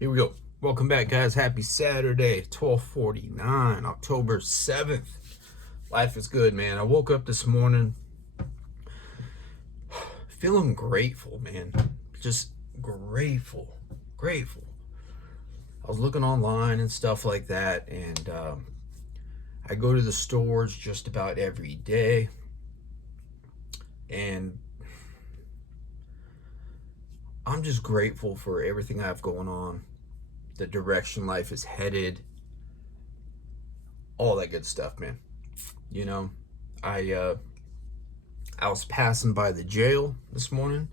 Here we go. Welcome back, guys. Happy Saturday, 12:49, October 7th. Life is good, man. I woke up this morning feeling grateful, man. Just grateful. Grateful. I was looking online and stuff like that, and I go to the stores just about every day, and I'm just grateful for everything I have going on, the direction life is headed, all that good stuff, man. You know, I was passing by the jail this morning.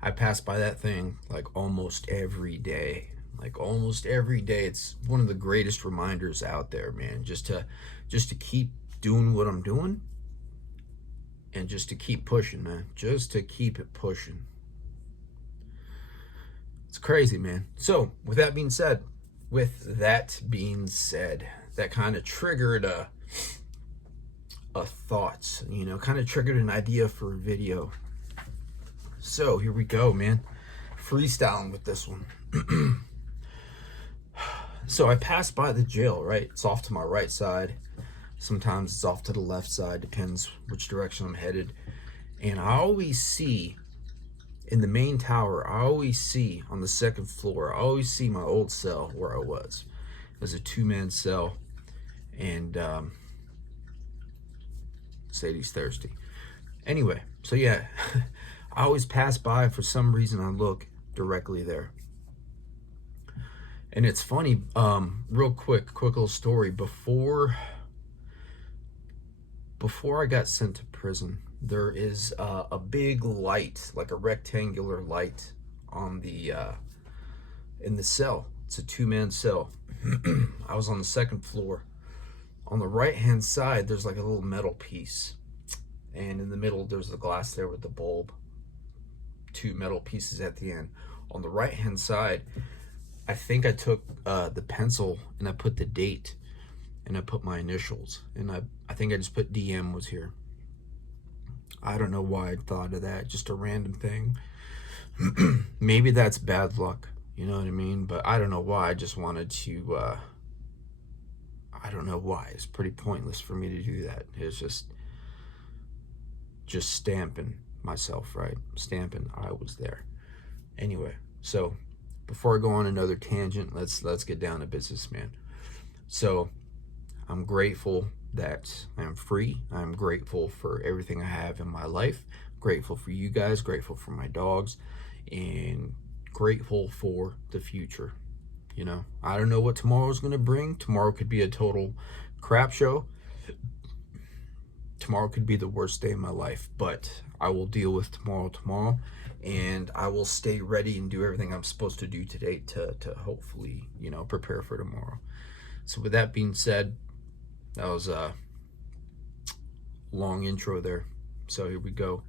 I pass by that thing like almost every day. Like almost every day. It's one of the greatest reminders out there, man. Just to keep doing what I'm doing and just to keep pushing, man. Just to keep it pushing. It's crazy, man. So, with that being said, that kind of triggered a thought, kind of triggered an idea for a video. So here we go, man. Freestyling with this one. So I passed by the jail, right? It's off to my right side. Sometimes it's off to the left side, depends which direction I'm headed. And I always see in the main tower, I always see on the second floor, I always see my old cell where I was. It was a 2-man cell. And Sadie's thirsty. Anyway, so yeah, I always pass by. For some reason, I look directly there. And it's funny, real quick little story. Before I got sent to prison, there is a big light, like a rectangular light on the in the cell. It's a 2-man cell. I was on the second floor. On the right-hand side, there's like a little metal piece. And in the middle, there's the glass there with the bulb. 2 metal pieces at the end. On the right-hand side, I think I took the pencil and I put the date and I put my initials. And I think I just put DM was here. I don't know why I thought of that. Just a random thing. Maybe that's bad luck. You know what I mean? But I don't know why. I just wanted to... I don't know why. It's pretty pointless for me to do that. It's just stamping myself, right? Stamping I was there. Anyway, so before I go on another tangent, let's get down to business, man. So I'm grateful that I'm free. I'm grateful for everything I have in my life. Grateful for you guys, grateful for my dogs, and grateful for the future. I don't know what tomorrow's going to bring. Tomorrow could be a total crap show. Tomorrow could be the worst day of my life, but I will deal with tomorrow, and I will stay ready and do everything I'm supposed to do today to hopefully, prepare for tomorrow. So with that being said, that was a long intro there. So here we go.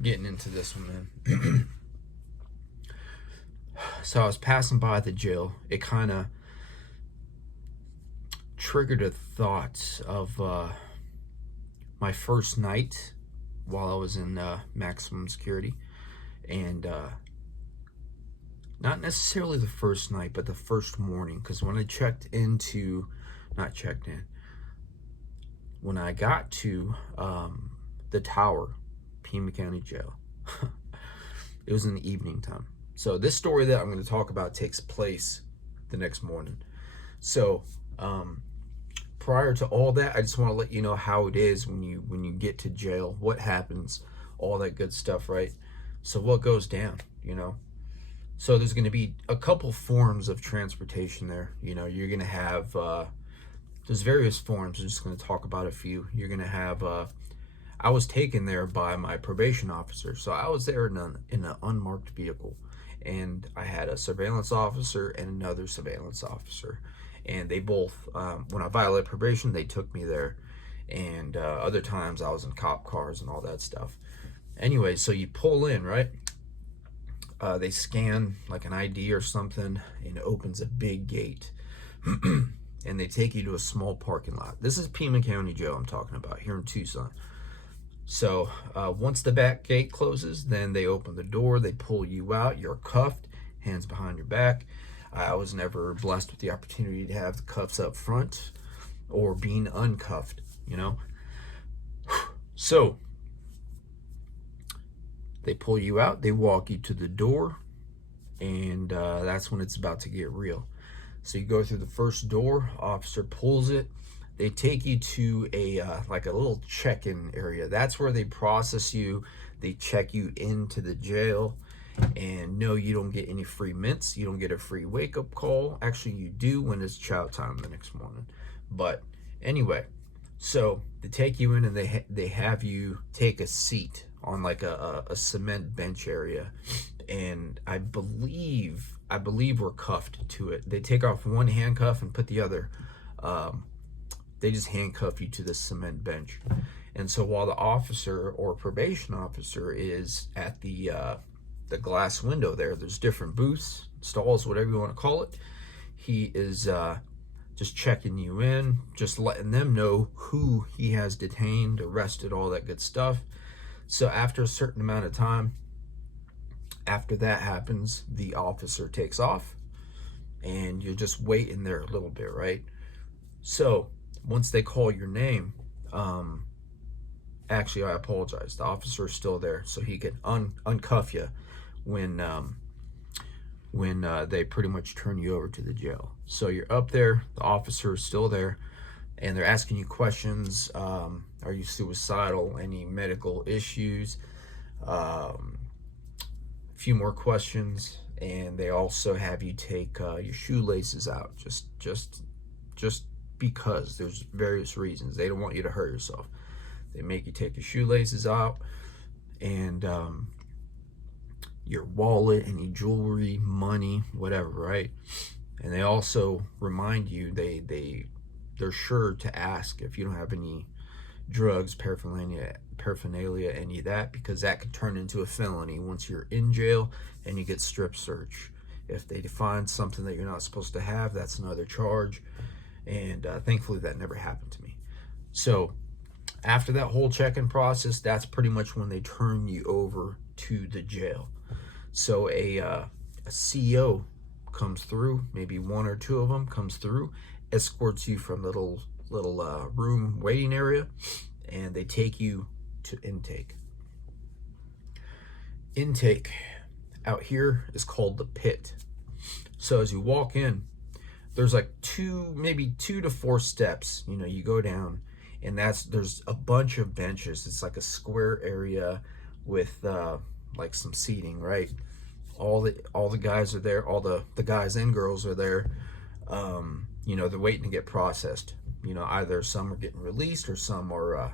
Getting into this one, man. So I was passing by the jail. It kind of triggered a thought of my first night while I was in maximum security. And not necessarily the first night, but the first morning. Because when I when I got to the tower, Pima County Jail, it was in the evening time. So this story that I'm going to talk about takes place the next morning. So prior to all that, I just want to let you know how it is when you get to jail, what happens, all that good stuff, right? So what goes down, So there's going to be a couple forms of transportation there. You're going to have, there's various forms. I'm just going to talk about a few. You're going to have, I was taken there by my probation officer. So I was there in an unmarked vehicle. And I had a surveillance officer and another surveillance officer. And they both, when I violated probation, they took me there. And other times I was in cop cars and all that stuff. Anyway, so you pull in, right? They scan like an ID or something, and it opens a big gate. And they take you to a small parking lot. This is Pima County Jail I'm talking about, here in Tucson. So once the back gate closes, then they open the door, they pull you out, you're cuffed, hands behind your back. I was never blessed with the opportunity to have the cuffs up front or being uncuffed, you know. So they pull you out, they walk you to the door, and that's when it's about to get real. So you go through the first door, officer pulls it, they take you to a like a little check-in area. That's where they process you, they check you into the jail. And no, you don't get any free mints, you don't get a free wake-up call. Actually, you do when it's chow time the next morning. But anyway, so they take you in and they have you take a seat on like a cement bench area, and I believe we're cuffed to it. They take off one handcuff and put the other. They just handcuff you to the cement bench. And so while the officer or probation officer is at the glass window there's different booths, stalls, whatever you want to call it. He is just checking you in, just letting them know who he has detained, arrested, all that good stuff. So after a certain amount of time, after that happens, the officer takes off and you're just waiting there a little bit, right? So once they call your name, actually, I apologize, the officer is still there, so he can uncuff you when they pretty much turn you over to the jail. So you're up there, the officer is still there, and they're asking you questions. Are you suicidal? Any medical issues? A few more questions, and they also have you take your shoelaces out, just because there's various reasons. They don't want you to hurt yourself. They make you take your shoelaces out, and your wallet, any jewelry, money, whatever, right? And they also remind you, they're sure to ask if you don't have any drugs, paraphernalia, any of that, because that could turn into a felony once you're in jail and you get strip search. If they find something that you're not supposed to have, that's another charge. And thankfully that never happened to me. So after that whole check-in process, that's pretty much when they turn you over to the jail. So a CO comes through, maybe one or two of them comes through, escorts you from the little room waiting area, and they take you to intake. Intake out here is called the pit. So as you walk in, there's like maybe 2 to 4 steps. You know, you go down, and there's a bunch of benches. It's like a square area with like some seating, right? All the guys are there, all the guys and girls are there. You know, they're waiting to get processed. You know, either some are getting released or some are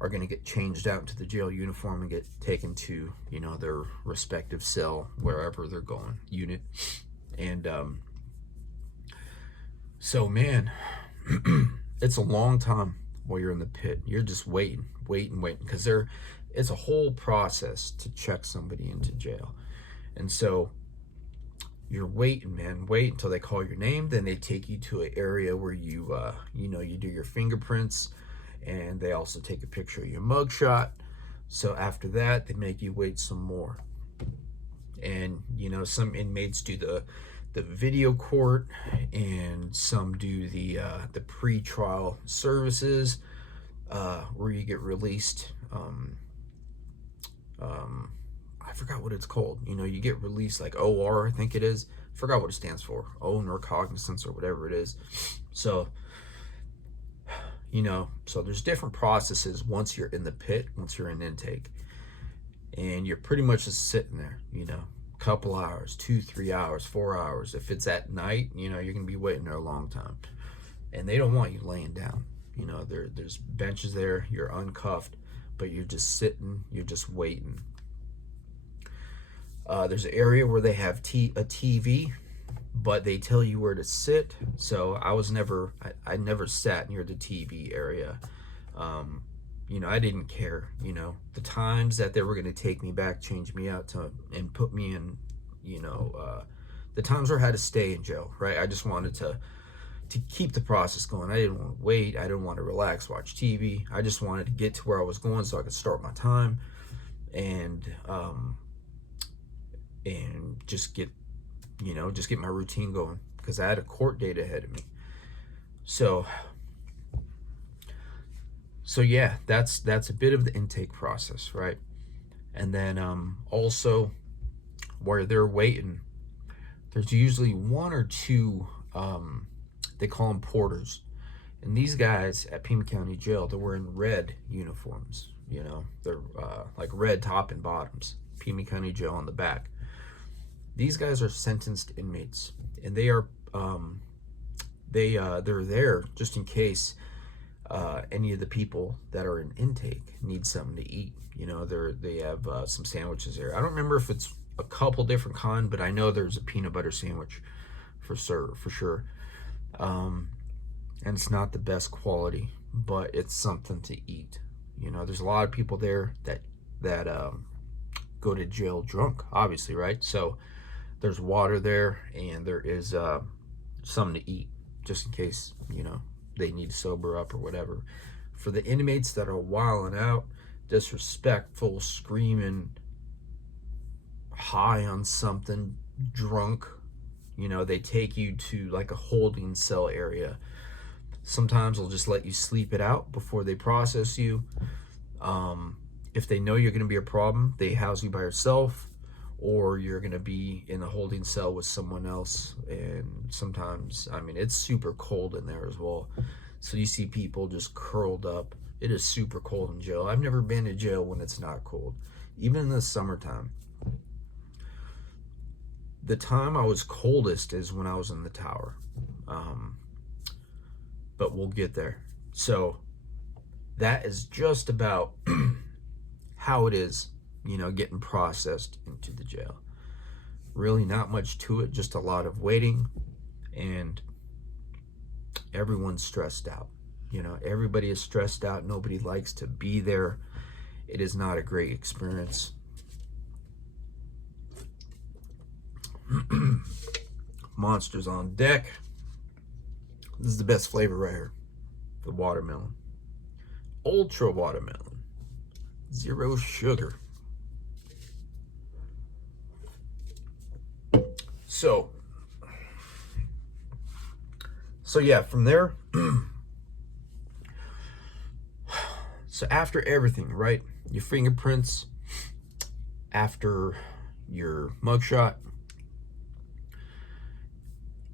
going to get changed out into the jail uniform and get taken to, you know, their respective cell, wherever they're going, unit. And so man, it's a long time while you're in the pit. You're just waiting, because it's a whole process to check somebody into jail. And so you're waiting, man, wait until they call your name. Then they take you to an area where you you do your fingerprints, and they also take a picture of your mugshot. So after that, they make you wait some more. And you know, some inmates do the video court, and some do the pre-trial services, where you get released. I forgot what it's called. You know, you get released, like OR, I think it is. I forgot what it stands for. Owner cognizance or whatever it is. So, you know, so there's different processes once you're in the pit, once you're in intake. And you're pretty much just sitting there, you know, a couple hours, 2, 3 hours, 4 hours. If it's at night, you know, you're going to be waiting there a long time. And they don't want you laying down. You know, there's benches there, you're uncuffed, but you're just sitting, you're just waiting. There's an area where they have a TV, but they tell you where to sit. So I never sat near the TV area. You know, I didn't care. You know, the times that they were going to take me back, change me out and put me in, you know, the times where I had to stay in jail, right? I just wanted to keep the process going. I didn't want to wait. I didn't want to relax, watch TV. I just wanted to get to where I was going so I could start my time and just get you know, just get my routine going because I had a court date ahead of me. So yeah, that's a bit of the intake process, right? And then also while they're waiting, there's usually one or two, they call them porters. And these guys at Pima County Jail, they're wearing red uniforms. You know, they're like red top and bottoms. Pima County Jail on the back. These guys are sentenced inmates, and they are they're there just in case any of the people that are in intake need something to eat. You know, they have some sandwiches there. I don't remember if it's a couple different kind, but I know there's a peanut butter sandwich for sure. And it's not the best quality, but it's something to eat. You know, there's a lot of people there that go to jail drunk, obviously, right? So there's water there, and there is something to eat, just in case, you know, they need to sober up or whatever. For the inmates that are wilding out, disrespectful, screaming, high on something, drunk, you know, they take you to like a holding cell area. Sometimes they'll just let you sleep it out before they process you. If they know you're going to be a problem, they house you by yourself, or you're going to be in a holding cell with someone else. And sometimes, I mean, it's super cold in there as well. So you see people just curled up. It is super cold in jail. I've never been to jail when it's not cold, even in the summertime. The time I was coldest is when I was in the tower. But we'll get there. So that is just about how it is, you know, getting processed into the jail. Really not much to it, just a lot of waiting, and everyone's stressed out. You know, everybody is stressed out. Nobody likes to be there. It is not a great experience. Monsters on deck. This is the best flavor right here. The watermelon. Ultra watermelon. 0 sugar. So yeah, from there, so after everything, right? Your fingerprints, after your mugshot,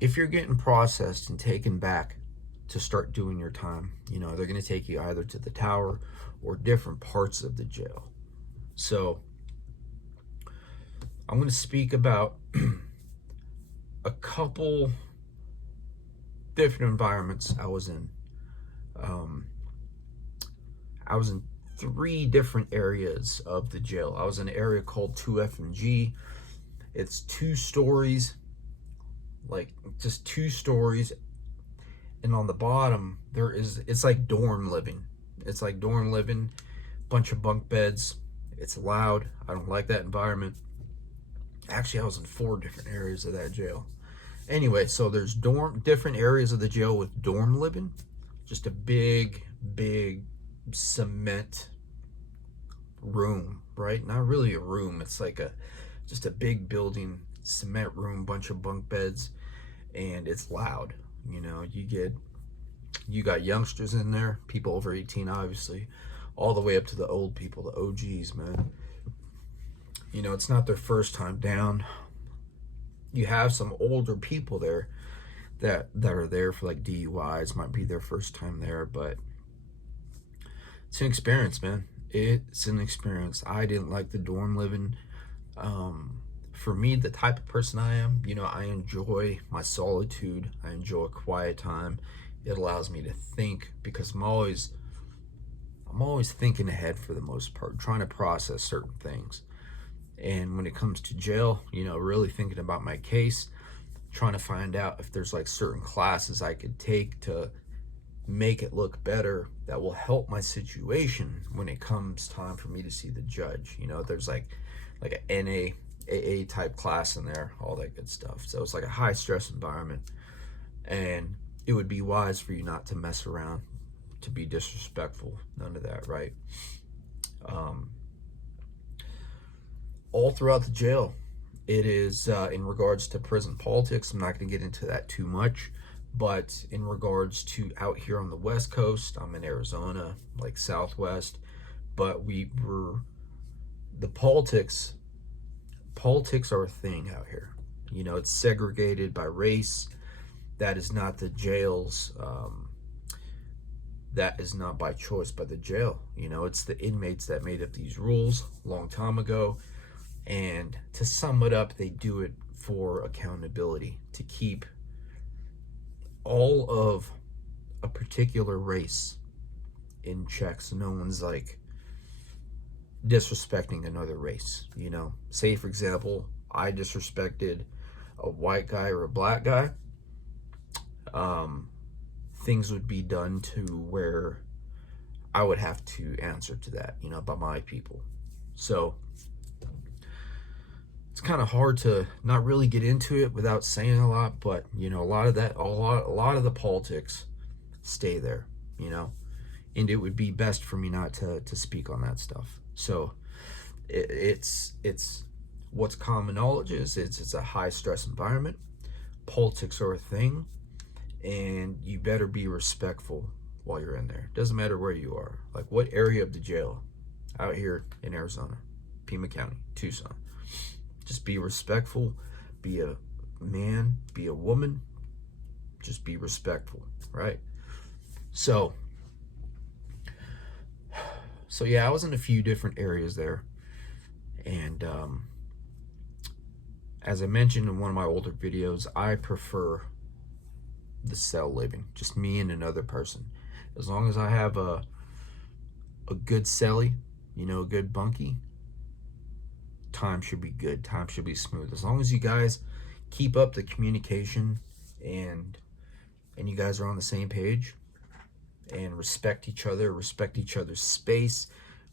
if you're getting processed and taken back to start doing your time, you know, they're going to take you either to the tower or different parts of the jail. So I'm going to speak about a couple different environments I was in. I was in 3 different areas of the jail. I was in an area called 2F and G. It's 2 stories, like just 2 stories, and on the bottom it's like dorm living. It's like dorm living, bunch of bunk beds. It's loud. I don't like that environment. Actually, I was in 4 different areas of that jail. Anyway, so there's different areas of the jail with dorm living. Just a big cement room, right? Not really a room. It's like just a big building, cement room, bunch of bunk beds, and it's loud. You know, you got youngsters in there, people over 18, obviously, all the way up to the old people, the OGs, man. You know, it's not their first time down. You have some older people there that are there for like DUIs, might be their first time there, but it's an experience, man. It's an experience. I didn't like the dorm living. For me, the type of person I am, you know, I enjoy my solitude. I enjoy a quiet time. It allows me to think, because I'm always thinking ahead for the most part, trying to process certain things. And when it comes to jail, you know, really thinking about my case, trying to find out if there's like certain classes I could take to make it look better that will help my situation when it comes time for me to see the judge. You know, there's like a NA, AA type class in there, all that good stuff. So it's like a high stress environment, and it would be wise for you not to mess around, to be disrespectful, none of that, right? All throughout the jail, It is in regards to prison politics. I'm not going to get into that too much, but in regards to out here on the West Coast, I'm in Arizona, like Southwest, but the politics are a thing out here. You know, it's segregated by race. That is not the jails. That is not by choice by the jail. You know, it's the inmates that made up these rules a long time ago. And to sum it up, they do it for accountability, to keep all of a particular race in check, so no one's like disrespecting another race. You know, say for example, I disrespected a white guy or a black guy, things would be done to where I would have to answer to that, you know, by my people. So it's kind of hard to not really get into it without saying a lot, but you know, a lot of the politics stay there, you know, and it would be best for me not to speak on that stuff. So it's what's common knowledge is it's a high stress environment. Politics are a thing, and you better be respectful while you're in there. Doesn't matter where you are, like what area of the jail. Out here in Arizona, Pima County, Tucson, just be respectful, be a man, be a woman, just be respectful, right? So yeah, I was in a few different areas there, and as I mentioned in one of my older videos, I prefer the cell living, just me and another person. As long as I have a good cellie, you know, a good bunkie, time should be good, time should be smooth. As long as you guys keep up the communication and you guys are on the same page and respect each other, respect each other's space,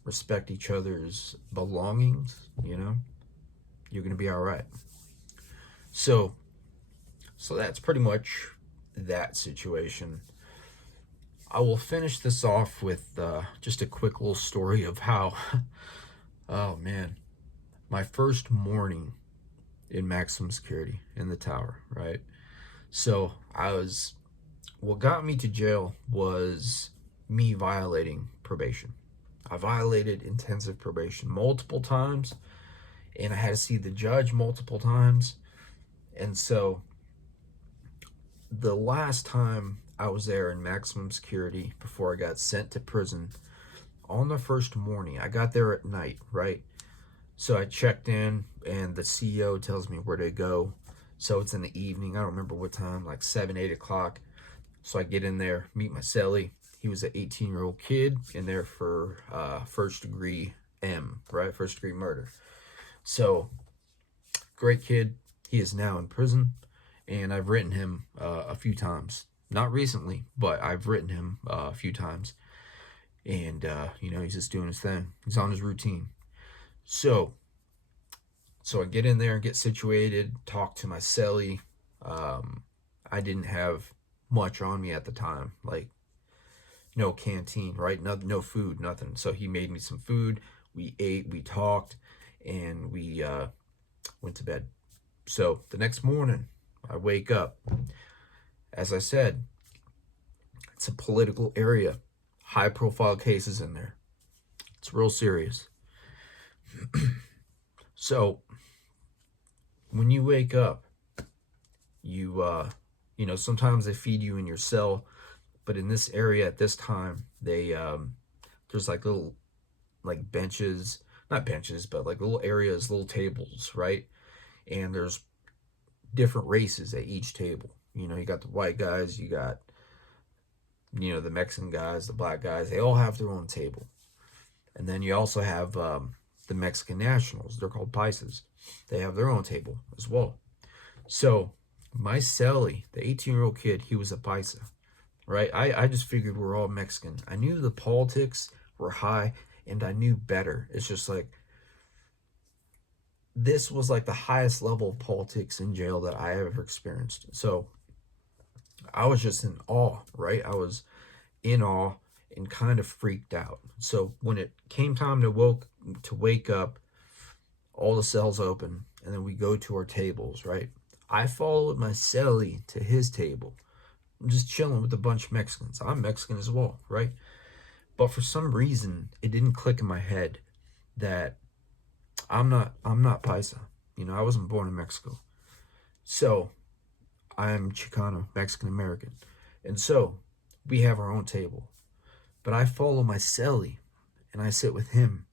respect each other's belongings, you know, you're gonna be all right. So that's pretty much that situation. I will finish this off with just a quick little story of how, oh man, my first morning in maximum security in the tower, right? So what got me to jail was me violating probation. I violated intensive probation multiple times, and I had to see the judge multiple times. And so the last time I was there in maximum security before I got sent to prison, on the first morning, I got there at night, right? So I checked in, and the CEO tells me where to go. So it's in the evening. I don't remember what time, like 7, 8 o'clock. So I get in there, meet my cellie. He was an 18-year-old kid in there for first degree right? First degree murder. So great kid. He is now in prison, and I've written him a few times. Not recently, but I've written him a few times. And, you know, he's just doing his thing. He's on his routine. So I get in there and get situated, talk to my cellie. I didn't have much on me at the time, like no canteen, right? No food, nothing. So he made me some food. We ate, we talked, and we went to bed. So the next morning, I wake up. As I said, it's a political area. High profile cases in there. It's real serious. So when you wake up, you know, sometimes they feed you in your cell, but in this area at this time, there's like little like benches, not benches, but like little areas, little tables, right? And there's different races at each table. You know, you got the white guys, you got, you know, the Mexican guys, the black guys, they all have their own table. And then you also have the Mexican nationals. They're called paisas. They have their own table as well. So my cellie, the 18-year-old kid, he was a paisa, right? I just figured we're all Mexican. I knew the politics were high, and I knew better. It's just like, this was like the highest level of politics in jail that I ever experienced. So I was just in awe, right? I was in awe and kind of freaked out. So when it came time to wake up all the cells open, and then we go to our tables, right? I followed my cellie to his table. I'm just chilling with a bunch of Mexicans. I'm Mexican as well, right? But for some reason, it didn't click in my head that I'm not Paisa. You know, I wasn't born in Mexico. So I'm Chicano, Mexican American. And so we have our own table. But I follow my cellie and I sit with him.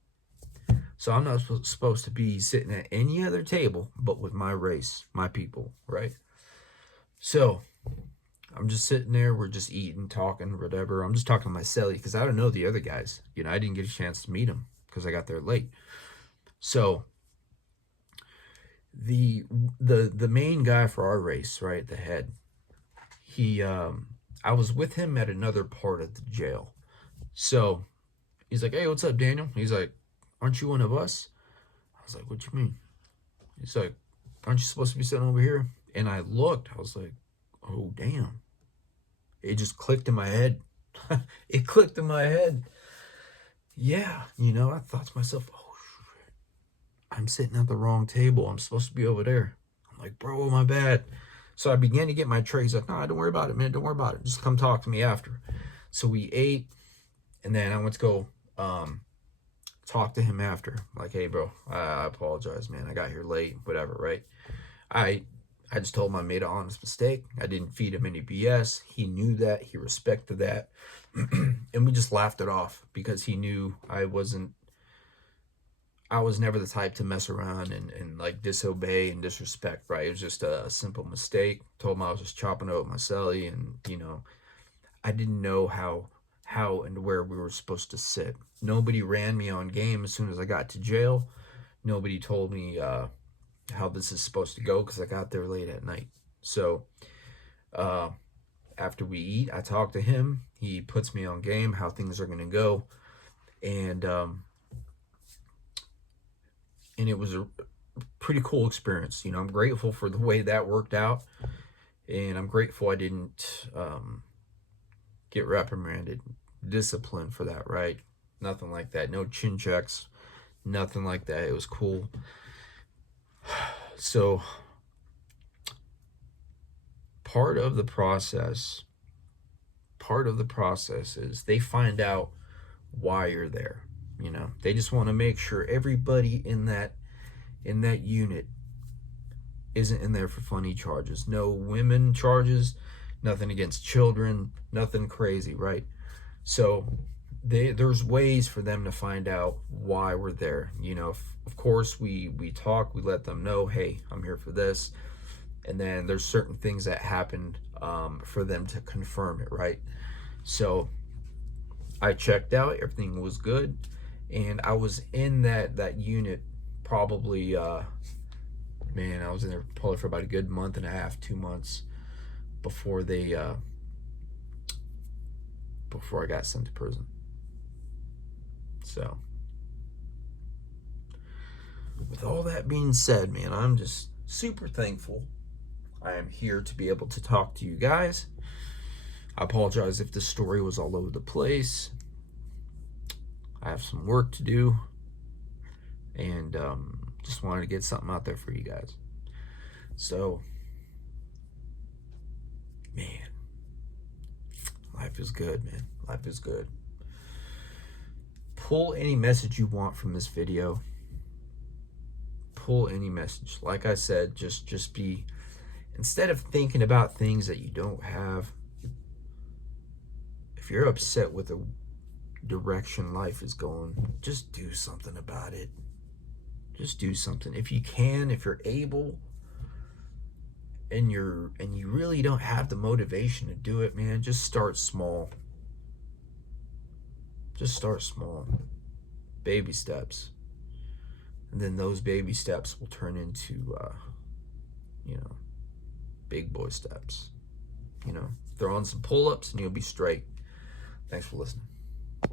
So I'm not supposed to be sitting at any other table but with my race, my people, right? So I'm just sitting there. We're just eating, talking, whatever. I'm just talking to my cellie because I don't know the other guys. You know, I didn't get a chance to meet them because I got there late. So the main guy for our race, right, the head, he I was with him at another part of the jail. So he's like, "Hey, what's up, Daniel?" He's like, "Aren't you one of us?" I was like, "What you mean?" He's like, "Aren't you supposed to be sitting over here?" And I looked. I was like, "Oh, damn." It just clicked in my head. It clicked in my head. Yeah, you know, I thought to myself, "Oh, shit. I'm sitting at the wrong table. I'm supposed to be over there." I'm like, "Bro, my bad." So I began to get my tray. He's like, "Nah, don't worry about it, man. Don't worry about it. Just come talk to me after." So we ate, and then I went to go talk to him after. Like, "Hey, bro, I apologize, man. I got here late, whatever, right?" I just told him I made an honest mistake. I didn't feed him any BS. He knew that. He respected that. And we just laughed it off because he knew I was never the type to mess around and like disobey and disrespect, right? It was just a simple mistake. Told him I was just chopping it with my celly, and, you know, I didn't know how and where we were supposed to sit. Nobody ran me on game as soon as I got to jail. Nobody told me how this is supposed to go because I got there late at night. So after we eat, I talk to him. He puts me on game, how things are going to go. And it was a pretty cool experience. You know, I'm grateful for the way that worked out. And I'm grateful I didn't get reprimanded, disciplined for that, right? Nothing like that. No chin checks, nothing like that. It was cool. So part of the process is they find out why you're there. You know, they just want to make sure everybody in that unit isn't in there for funny charges. No women charges, nothing against children, nothing crazy, right? So there's ways for them to find out why we're there. You know, of course we talk, we let them know, "Hey, I'm here for this." And then there's certain things that happened for them to confirm it, right? So I checked out, everything was good, and I was in that unit probably man, I was in there probably for about a good month and a half, 2 months before before I got sent to prison. So with all that being said, man, I'm just super thankful I am here to be able to talk to you guys. I apologize if this story was all over the place. I have some work to do, and just wanted to get something out there for you guys. So, man, life is good, man. Life is good. Pull any message you want from this video. Pull any message. Like I said, just be, instead of thinking about things that you don't have, if you're upset with the direction life is going, just do something about it. Just do something. If you can, if you're able, and you really don't have the motivation to do it, man, just start small. Just start small. Baby steps. And then those baby steps will turn into you know, big boy steps. You know, throw on some pull-ups and you'll be straight. Thanks for listening.